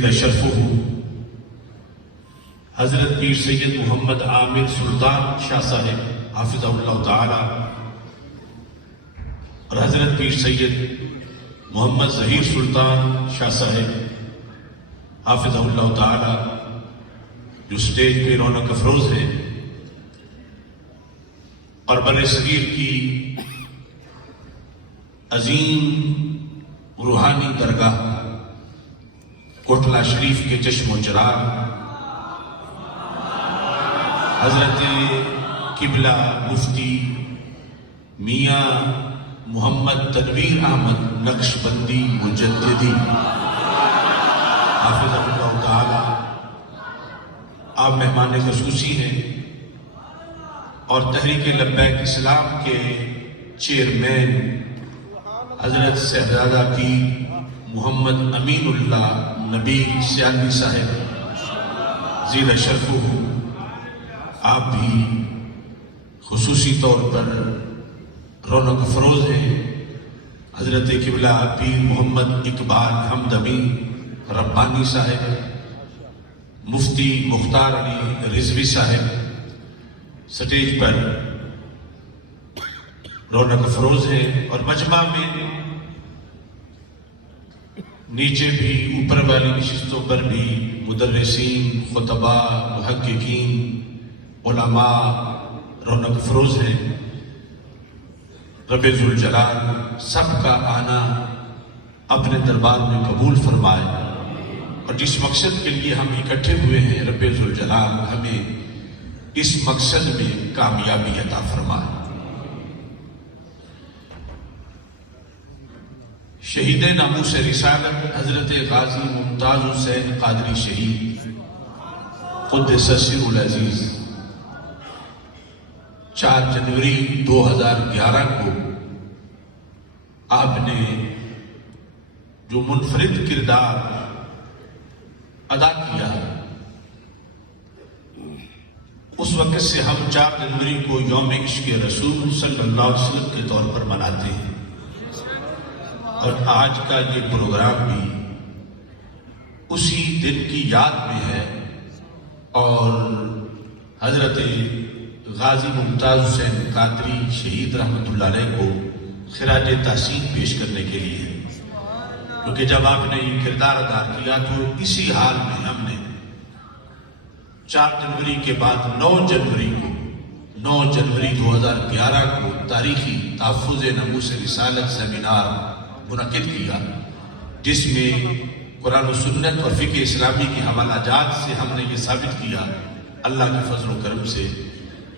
شرفہ حضرت پیر سید محمد عامر سلطان شاہ صاحب حافظہ اللہ تعالی اور حضرت پیر سید محمد ظہیر سلطان شاہ صاحب حافظہ اللہ تعالی جو سٹیج پہ رونق افروز ہے اور بر صغیر کی عظیم روحانی درگاہ کوٹلہ شریف کے چشم و چراغ حضرت قبلہ مفتی میاں محمد تنویر احمد نقشبندی مجددی حافظ اللہ تعالی آپ مہمان خصوصی ہیں اور تحریک لبیک اسلام کے چیئرمین حضرت صاحبزادہ پیر محمد امین اللہ نبی سیالوی صاحب زیر شرفہ آپ بھی خصوصی طور پر رونق افروز ہیں۔ حضرت قبلہ پیر محمد اقبال حمد امین ربانی صاحب مفتی مختار علی رضوی صاحب سٹیج پر رونق افروز ہیں اور مجمع میں نیچے بھی اوپر والی نشستوں پر بھی مدرسین، خطباء، محققین، علماء رونق افروز ہیں۔ رب ذوالجلال سب کا آنا اپنے دربار میں قبول فرمائے اور جس مقصد کے لیے ہم اکٹھے ہوئے ہیں رب ذوالجلال ہمیں اس مقصد میں کامیابی عطا فرمائے۔ شہید ناموس رسالت حضرت غازی ممتاز حسین قادری شہید قدس سرہ العزیز 4 جنوری 2011 کو آپ نے جو منفرد کردار ادا کیا اس وقت سے ہم 4 جنوری کو یوم عشق رسول صلی اللہ علیہ وسلم کے طور پر مناتے ہیں اور آج کا یہ پروگرام بھی اسی دن کی یاد میں ہے اور حضرت غازی ممتاز حسین قادری شہید رحمۃ اللہ علیہ کو خراج تحسین پیش کرنے کے لیے ہے، کیونکہ جب آپ نے یہ کردار ادا کیا تو اسی حال میں ہم نے 4 جنوری کے بعد 9 جنوری 2011 کو تاریخی تحفظ ناموس رسالت سیمینار منعقد کیا، جس میں قرآن و سنت اور فقہ اسلامی کے حوالہ جات سے ہم نے یہ ثابت کیا اللہ کے فضل و کرم سے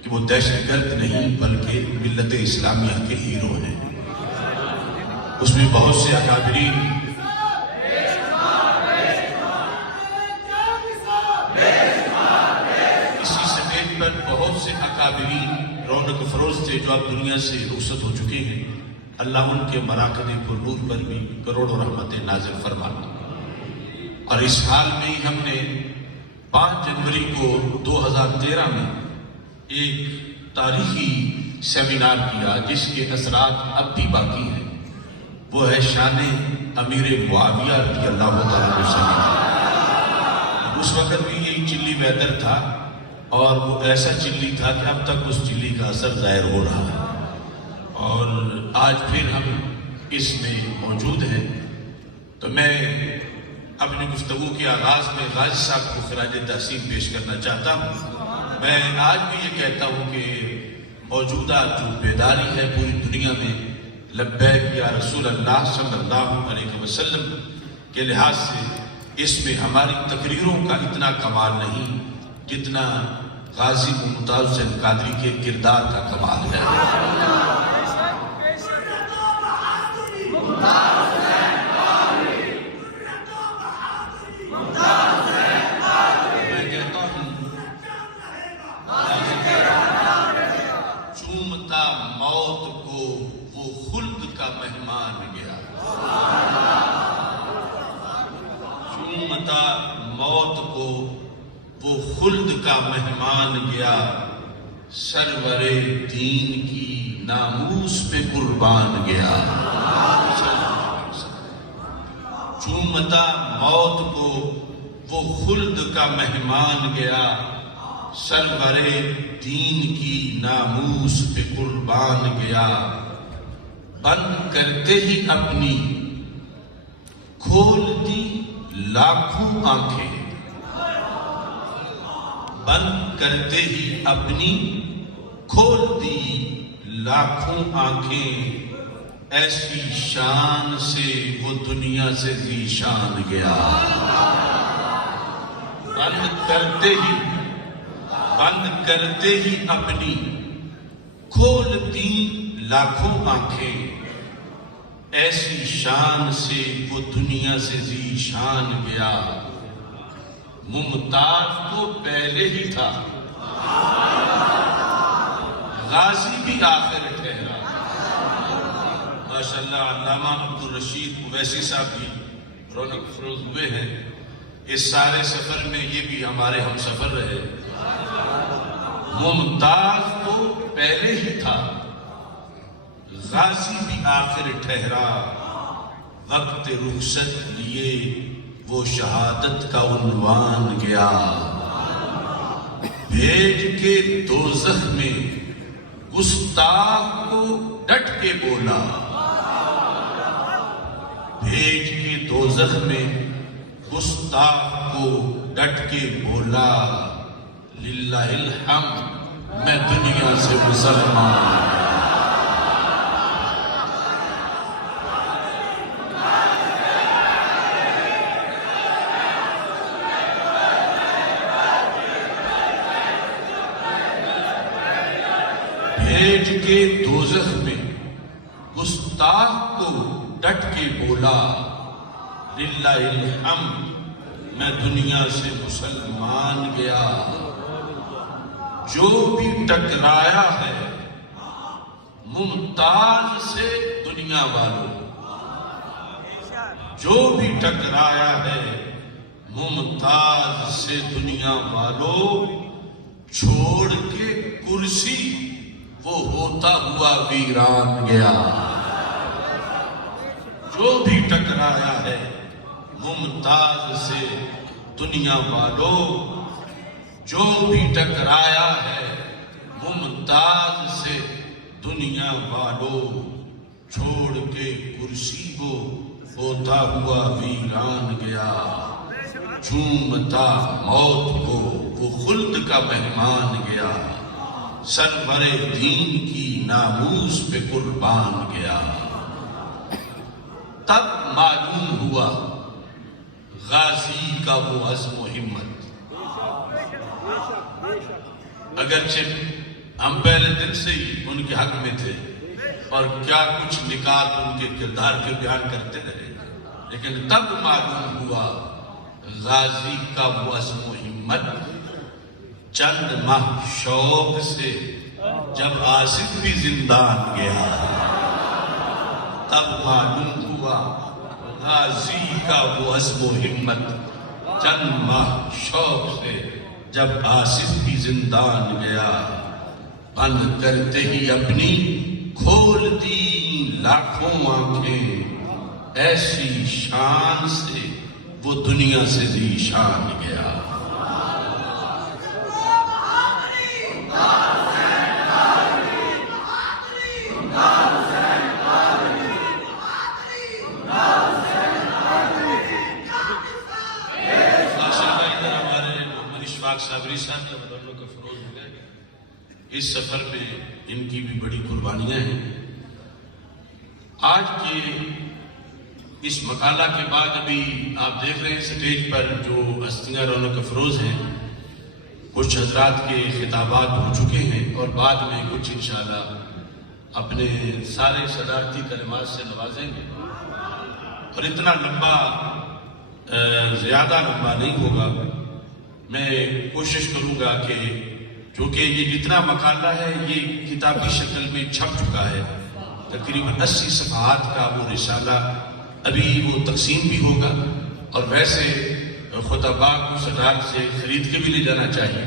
کہ وہ دہشت گرد نہیں بلکہ ملت اسلامیہ کے ہیرو ہیں۔ اس میں بہت سے اکابرین اسی سٹیج پر بہت سے اکابرین رونق افروز تھے جو اب دنیا سے رخصت ہو چکے ہیں، اللہ ان کے مراقد پر نور پر بھی کروڑوں رحمتیں نازل فرما۔ اور اس حال میں ہی ہم نے 5 جنوری کو 2013 میں ایک تاریخی سیمینار کیا جس کے اثرات اب بھی باقی ہیں، وہ ہے شان امیر معاویہ رضی اللہ تعالیٰ عنہ۔ اس وقت بھی یہ چلی ویدر تھا اور وہ ایسا چلی تھا کہ اب تک اس چلی کا اثر ظاہر ہو رہا ہے اور آج پھر ہم اس میں موجود ہیں۔ تو میں اپنی گفتگو کے آغاز میں غازی صاحب کو خراج تحسین پیش کرنا چاہتا ہوں۔ میں آج بھی یہ کہتا ہوں کہ موجودہ جو بیداری ہے پوری دنیا میں لبیک یا رسول اللہ صلی اللہ علیہ وسلم کے لحاظ سے اس میں ہماری تقریروں کا اتنا کمال نہیں جتنا غازی ممتاز حسین قادری کے کردار کا کمال ہے۔ چومتا موت کو وہ خلد کا مہمان گیا، چومتا موت کو وہ خلد کا مہمان گیا، سرور دین کی ناموس پہ قربان گیا۔ چومتا موت کو وہ خلد کا مہمان گیا، سرور دین کی ناموس پہ قربان گیا، بند کرتے ہی اپنی کھول دی لاکھوں آنکھیں، بند کرتے ہی اپنی کھول دی لاکھوں آنکھیں، ایسی شان سے وہ دنیا سے ذیشان گیا، بند کرتے ہی اپنی کھول دی لاکھوں آنکھیں، ایسی شان سے وہ دنیا سے ذیشان گیا، ممتاز تو پہلے ہی تھا، غازی بھی آخر ٹھہرا۔ ماشاءاللہ علامہ عبدالرشید اویسی صاحب بھی رونق افروز ہوئے ہیں، اس سارے سفر میں یہ بھی ہمارے ہم سفر رہے۔ ممتاز تو پہلے ہی تھا، غازی بھی آخر ٹھہرا، وقت رخصت لیے وہ شہادت کا عنوان گیا، بھیج کے دوزخ میں گستاخ کو ڈٹ کے بولا، بھیج کے دوزخ میں گستاخ کو ڈٹ کے بولا، للہ الحمد میں دنیا سے مسلمان۔ بھیج کے دوزخ میں گستاخ کو ڈٹ کے بولا، للہ الحمد میں دنیا سے مسلمان گیا، جو بھی ٹکرایا ہے ممتاز سے دنیا والوں، جو بھی ٹکرایا ہے ممتاز سے دنیا والوں، چھوڑ کے کرسی وہ ہوتا ہوا ویران گیا، جو بھی ٹکرایا ہے ممتاز سے دنیا والوں، جو بھی ٹکرایا ہے ممتاز سے دنیا والوں، چھوڑ کے کرسی وہ ہوتا ہوا ویران گیا، چومتا موت کو وہ خلد کا مہمان گیا، سرور دین کی ناموس پہ قربان گیا، تب معلوم ہوا غازی کا وہ عزم و ہمت۔ اگرچہ ہم پہلے دن سے ہی ان کے حق میں تھے اور کیا کچھ نکات ان کے کردار کے بیان کرتے رہے، لیکن تب معلوم ہوا غازی کا وہ عزم و ہمت۔ چند ماہ شوق سے جب آصف بھی زندان گیا، تب معلوم ہوا غازی کا وہ عزم و ہمت۔ چند ماہ شوق سے جب آصف بھی زندان گیا، بند کرتے ہی اپنی کھول دی لاکھوں آنکھیں، ایسی شان سے وہ دنیا سے ذیشان گیا۔ صابری صاحب جب رونق افروز ہوئے، اس سفر میں ان کی بھی بڑی قربانیاں ہیں۔ آج کے اس مقالہ کے بعد ابھی آپ دیکھ رہے ہیں سٹیج پر جو ہستیاں رونق افروز ہیں، کچھ حضرات کے خطابات ہو چکے ہیں اور بعد میں کچھ انشاءاللہ اپنے سارے صدارتی کلمات سے نوازیں گے، اور اتنا لمبا زیادہ لمبا نہیں ہوگا۔ میں کوشش کروں گا کہ چونکہ یہ جتنا مقالہ ہے یہ کتابی شکل میں چھپ چکا ہے، تقریباً 80 صفحات کا وہ رسالہ، ابھی وہ تقسیم بھی ہوگا، اور ویسے خطباء کو صدارت سے خرید کے بھی لے جانا چاہیے،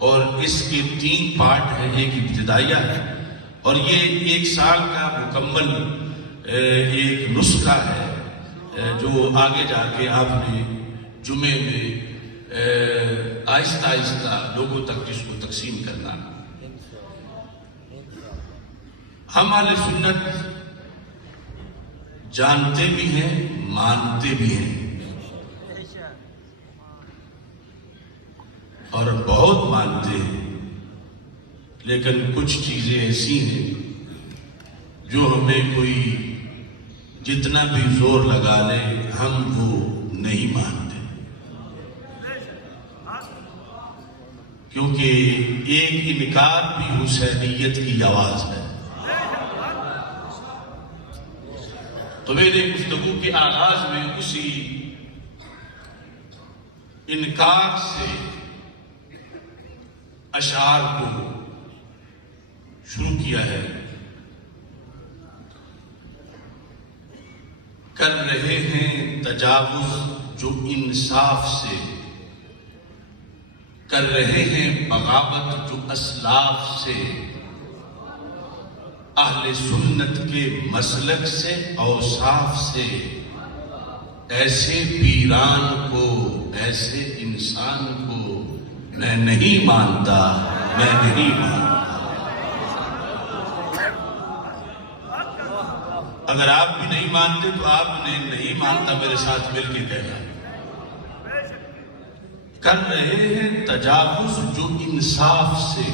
اور اس کے 3 پارٹ ہیں، ایک ابتدائیہ ہے اور یہ 1 سال کا مکمل ایک نسخہ ہے جو آگے جا کے آپ نے جمعے میں آہستہ آہستہ لوگوں تک جس کو تقسیم کرنا. ہم اہل سنت جانتے بھی ہیں، مانتے بھی ہیں، اور بہت مانتے ہیں، لیکن کچھ چیزیں ایسی ہیں جو ہمیں کوئی جتنا بھی زور لگا لے ہم وہ نہیں مانتے، کیونکہ ایک انکار بھی حسینیت کی آواز ہے. تو میرے گفتگو کے آغاز میں اسی انکار سے اشعار کو شروع کیا ہے. کر رہے ہیں تجاوز جو انصاف سے، کر رہے ہیں بغاوت جو اسلاف سے، اہل سنت کے مسلک سے اوصاف سے، ایسے پیران کو، ایسے انسان کو میں نہیں مانتا، میں نہیں مانتا. اگر آپ بھی نہیں مانتے تو آپ نے نہیں مانتا میرے ساتھ مل کے کہنا. کر رہے ہیں تجاوز جو انصاف سے،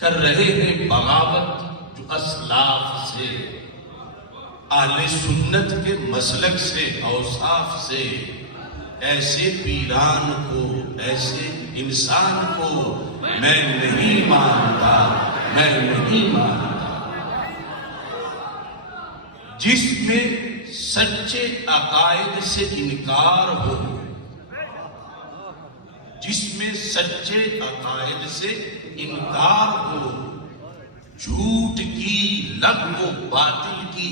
کر رہے ہیں بغاوت جو اسلاف سے، اہل سنت کے مسلک سے اوصاف سے، ایسے پیران کو، ایسے انسان کو میں نہیں مانتا، میں نہیں مانتا. جس میں سچے عقائد سے انکار ہو، جس میں سچے عقائد سے انکار ہو، جھوٹ کی لغو و باطل کی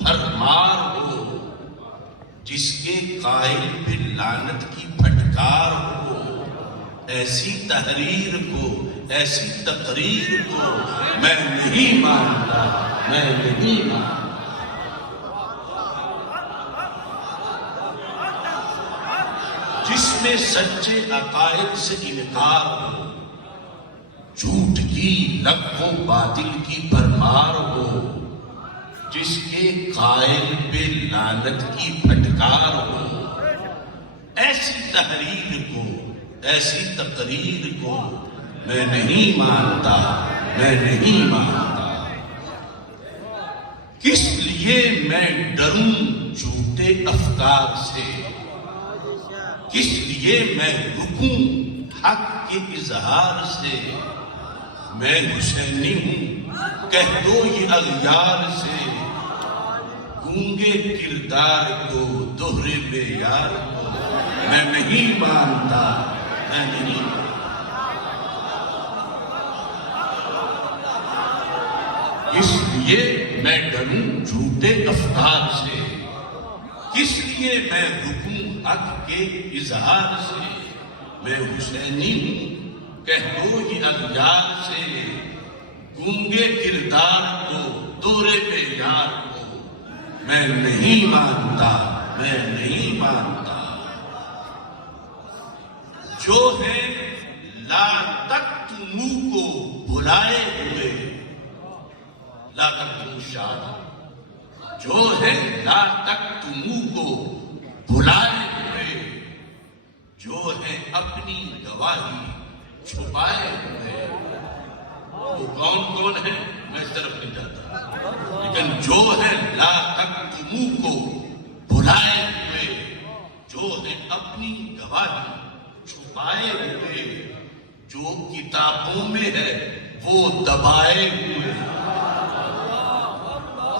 بھرمار ہو، جس کے قائل پہ لعنت کی پھٹکار ہو، ایسی تحریر کو، ایسی تقریر کو میں نہیں مانتا، میں نہیں مانتا. جس میں سچے عقائد سے انکار ہو، جھوٹ کی لغو و باطل کی بھرمار ہو، جس کے قائل پہ لعنت کی پھٹکار ہو، ایسی تحریر کو، ایسی تقریر کو میں نہیں مانتا، میں نہیں مانتا. کس لیے میں ڈروں جھوٹے افکار سے، کس لیے میں رکوں حق کے اظہار سے. میں حسینی ہوں کہہ دو یہ اغیار سے، گونگے کردار کو، دوہرے معیار کو میں نہیں مانتا، میں نہیں مانتا. اس لیے میں ڈروں جھوٹے افکار سے، کس لیے میں رکوں حق کے اظہار سے. میں حسینی ہوں کہہ دو یہ اغیار سے، گونگے کردار کو، دوہرے معیار کو میں نہیں مانتا، میں نہیں مانتا. جو ہے لا تک منہ کو بھلائے ہوئے، لا تک شاد، جو ہے لا تک منہ کو بھلائے ہوئے، جو ہے اپنی گواہی چھپائے ہوئے. وہ کون کون ہے میں اس طرف نہیں جاتا، لیکن جو ہے لا تک منہ کو بھلائے ہوئے، جو ہے اپنی گواہی چھپائے ہوئے، جو کتابوں میں ہے وہ دبائے ہوئے.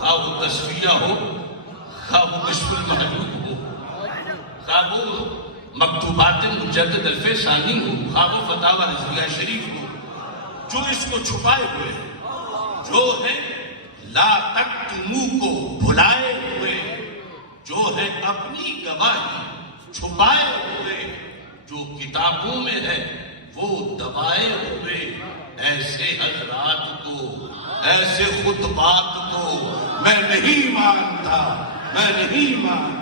خواہ وہ تصویرہ ہو، خواہ وہ کشف المحجوب ہو، خواہ وہ مکتوبات مجدد الف ثانی ہو، خواہ وہ فتاوی رضویہ شریف ہو، جو اس کو چھپائے ہوئے، جو ہے لا تکتمو کو بھلائے ہوئے، جو ہے اپنی گواہی چھپائے ہوئے، جو کتابوں میں ہے وہ دبائے ہوئے. ایسے حضرات کو، ایسے خطبات کو میں نہیں مانتا، میں نہیں مانتا.